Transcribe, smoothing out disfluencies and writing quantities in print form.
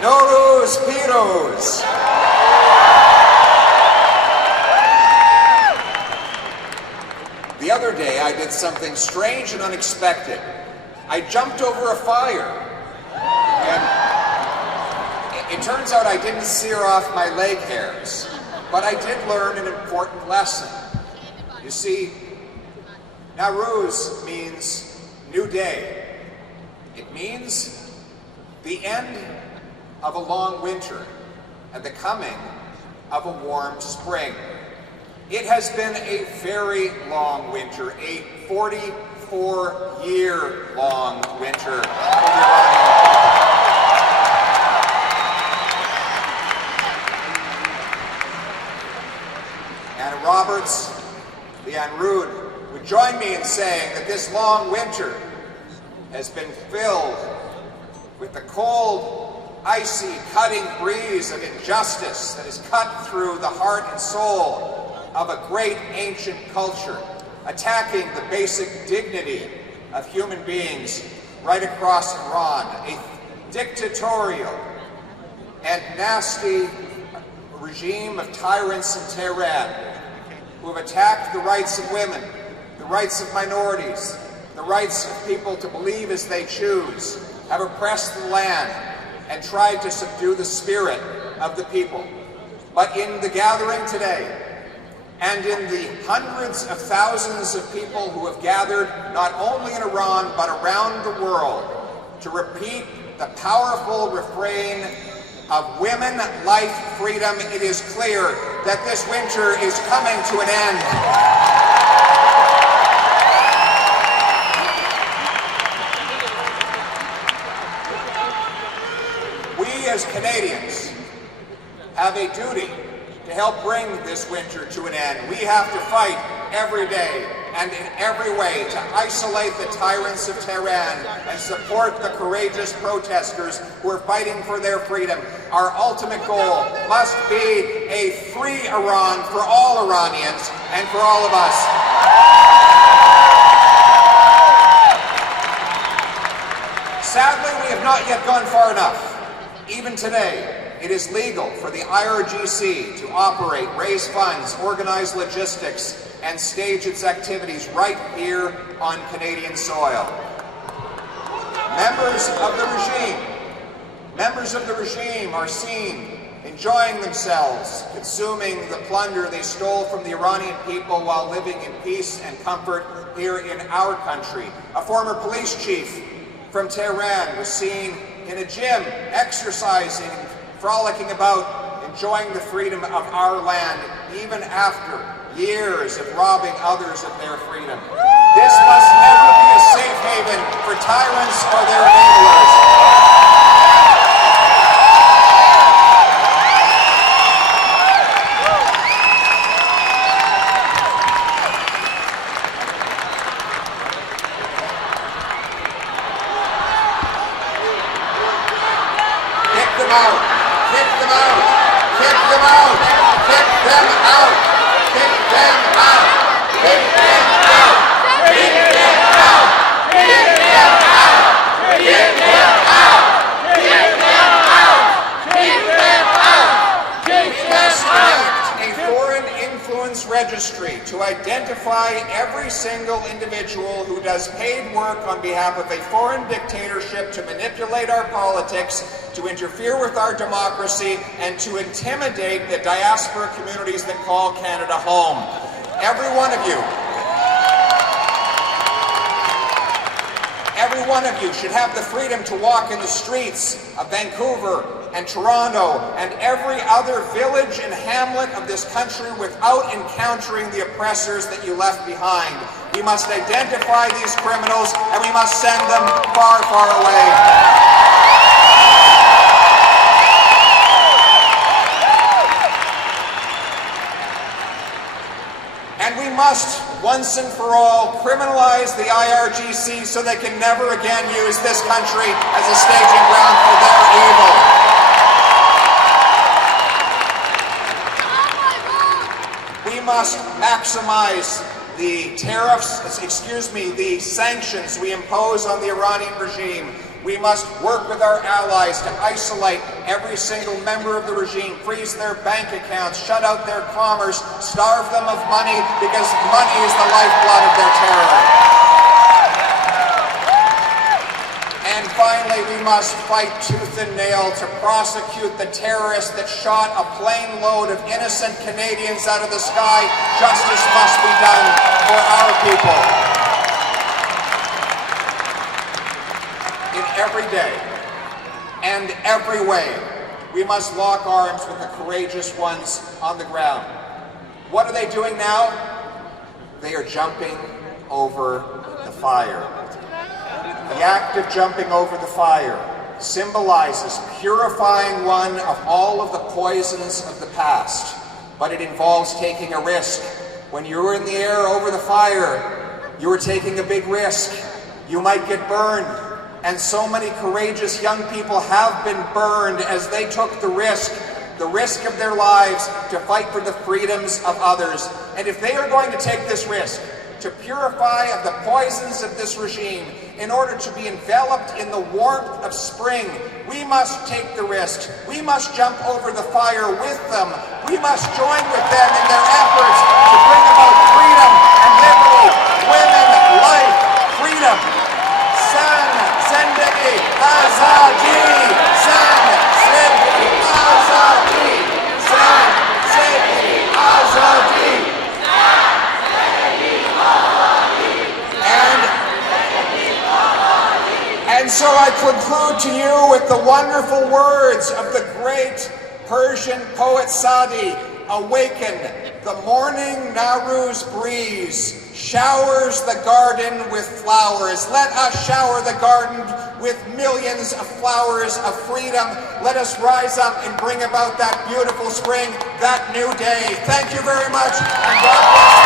Nowruz Piroz. The other day I did something strange and unexpected. I jumped over a fire. And it turns out I didn't sear off my leg hairs, but I did learn an important lesson. You see, Nowruz means new day. It means the end of a long winter and the coming of a warm spring. It has been a very long winter, a 44-year-long winter for the Iranian people. Anna Roberts, Leanne Rood would join me in saying that this long winter has been filled with the cold, icy, cutting breeze of injustice that has cut through the heart and soul of a great ancient culture, attacking the basic dignity of human beings right across Iran, a dictatorial and nasty regime of tyrants in Tehran who have attacked the rights of women, the rights of minorities, the rights of people to believe as they choose, have oppressed the land and tried to subdue the spirit of the people. But in the gathering today, and in the hundreds of thousands of people who have gathered not only in Iran but around the world to repeat the powerful refrain of women, life, freedom, it is clear that this winter is coming to an end. We as Canadians have a duty to help bring this winter to an end. We have to fight every day and in every way to isolate the tyrants of Tehran and support the courageous protesters who are fighting for their freedom. Our ultimate goal must be a free Iran for all Iranians and for all of us. Sadly, we have not yet gone far enough. Even today, it is legal for the IRGC to operate, raise funds, organize logistics, and stage its activities right here on Canadian soil. Members of the regime are seen enjoying themselves, consuming the plunder they stole from the Iranian people while living in peace and comfort here in our country. A former police chief from Tehran was seen in a gym exercising, frolicking about, enjoying the freedom of our land, even after years of robbing others of their freedom. This must never be a safe haven for tyrants or their enablers. Kick them out! Kick them out! Kick them out! Kick them out! Kick them out! Kick them out! Kick them out! Kick them out! Kick them out! Kick them out! Kick them out! Kick them out! A foreign influence registry to identify every single individual who does paid work on behalf of a foreign dictatorship to manipulate our politics, to interfere with our democracy, and to intimidate the diaspora communities that call Canada home. Every one of you should have the freedom to walk in the streets of Vancouver and Toronto and every other village and hamlet of this country without encountering the oppressors that you left behind. We must identify these criminals and we must send them far, far away. And we must, once and for all, criminalize the IRGC so they can never again use this country as a staging ground for their evil. We must maximize the tariffs, the sanctions we impose on the Iranian regime. We must work with our allies to isolate every single member of the regime, freeze their bank accounts, shut out their commerce, starve them of money, because money is the lifeblood of their terror. And finally, we must fight tooth and nail to prosecute the terrorist that shot a plane load of innocent Canadians out of the sky. Justice must be done for our people. In every day and every way, we must lock arms with the courageous ones on the ground. What are they doing now? They are jumping over the fire. The act of jumping over the fire symbolizes purifying one of all of the poisons of the past, but it involves taking a risk. When you're in the air over the fire, you are taking a big risk. You might get burned, and so many courageous young people have been burned as they took the risk of their lives to fight for the freedoms of others. And if they are going to take this risk, to purify of the poisons of this regime, in order to be enveloped in the warmth of spring, we must take the risk. We must jump over the fire with them. We must join with them in their efforts to bring about freedom and liberty, women, life, freedom. San Zendegi Azadi! San Zendegi Azadi! San Zendegi Azadi! And so I conclude to you with the wonderful words of the great Persian poet Sadi. Awaken, the morning Nowruz breeze showers the garden with flowers. Let us shower the garden with millions of flowers of freedom. Let us rise up and bring about that beautiful spring, that new day. Thank you very much, and God bless.